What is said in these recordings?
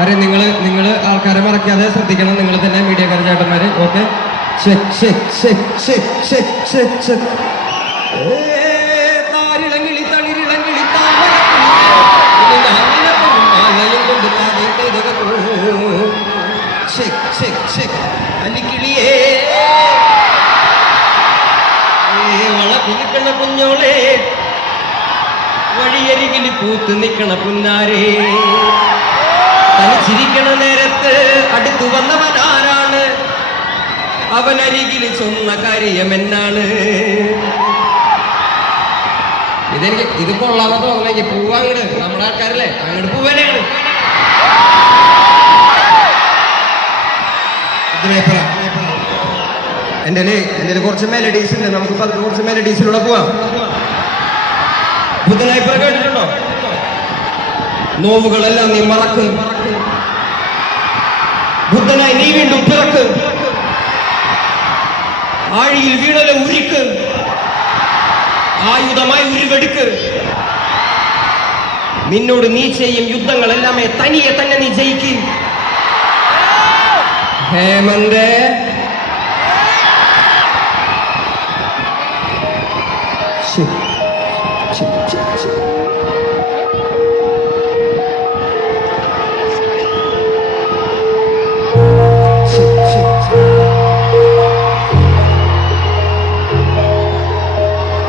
കാര്യം നിങ്ങൾ നിങ്ങൾ ആൾക്കാരെ മറക്കാതെ ശ്രദ്ധിക്കണം. നിങ്ങൾ തന്നെ മീഡിയക്കാർ ചേട്ടന്മാർ ഓക്കെ? കുഞ്ഞോളെ. വഴിയരികിൽ പൂത്ത് നിൽക്കണ പുന്നാരേ. തനിച്ചിരിക്കണ നേരത്ത് അടുത്തു വന്നവൻ ആരാണ് അവനരികിൽ ചൊന്ന കാര്യം എന്നാണ് ഇതെനിക്ക് ഇത് കൊള്ളാന്ന് തോന്നണെങ്കിൽ പോവാ അങ്ങട് നമ്മുടെ ആൾക്കാരല്ലേ? അങ്ങോട്ട് പോവാനാണ് എന്റെ എന്റെ കുറച്ച് മെലഡീസ് ഉണ്ട്. നമുക്ക് കുറച്ച് മെലഡീസിലൂടെ പോവാം. ബുദ്ധനായിപ്പുറ കേട്ടിട്ടുണ്ടോ? നോവുകളെല്ലാം നീ മറക്കും. ബുദ്ധനായി നീ വീണ്ടും പിറക്കും. ആഴിയിൽ വീണല ഉരുക്ക്. ആയുധമായി ഉരുവെടുക്ക്. നിന്നോട് നീ ചെയ്യും യുദ്ധങ്ങളെല്ലാമേ തനിയെ തന്നെ നീ ജയിക്കും. ഹേമന്തേ.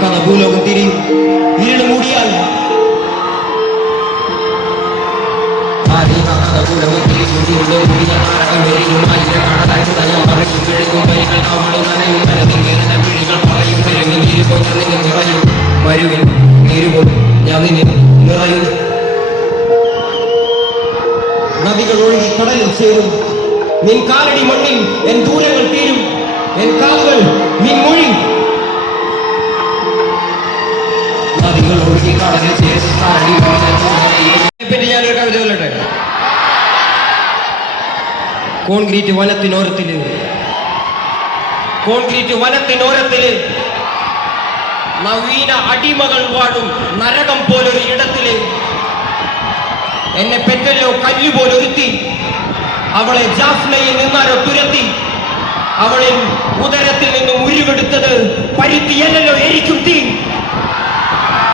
കാക്കാതെ ഭൂലോകം തിരിയും ഇരുൾ മൂടിയാൽ. ഭൂലോകം തിരിയും മുടിയുണ്ട് മുടിയ നാടകം എരിയും ആയിരം കടലായി തയ്യാൻ പറയും കിഴക്കും കൈകൾ അവളും നനയും നനതും നിറഞ്ഞ പിഴികൾ പറയും കിഴങ്ങി നീരുപോ ഞാൻ നിന്നെ നിറയും. മരുവിൽ നീരുപോ ഞാൻ നിന്നെ നിറയും നദികൾ ഒഴുകി കടലിൽ ചേരും. നിൻ കാലടി മണ്ണിൽ എൻ ദൂരങ്ങൾ തീരും. എൻ കാലുകൾ നിൻ മൊഴി കോൺക്രീറ്റ് വനത്തിനോരത്തിൽ. കോൺക്രീറ്റ് വനത്തിനോരത്തിൽ നവീന അടിമകൾ വാടും നരകം പോലൊരു ഇടത്തിൽ. എന്നെ പെറ്റല്ലോ കല്ലുപോലൊരുത്തി അവളെ ജാഫ്നയിൽ നിന്നാരോ തുരത്തി. അവളിൽ ഉദരത്തിൽ നിന്നും ഉരുവെടുത്തത് പരുത്തിയല്ലോ എരിക്കും തീ.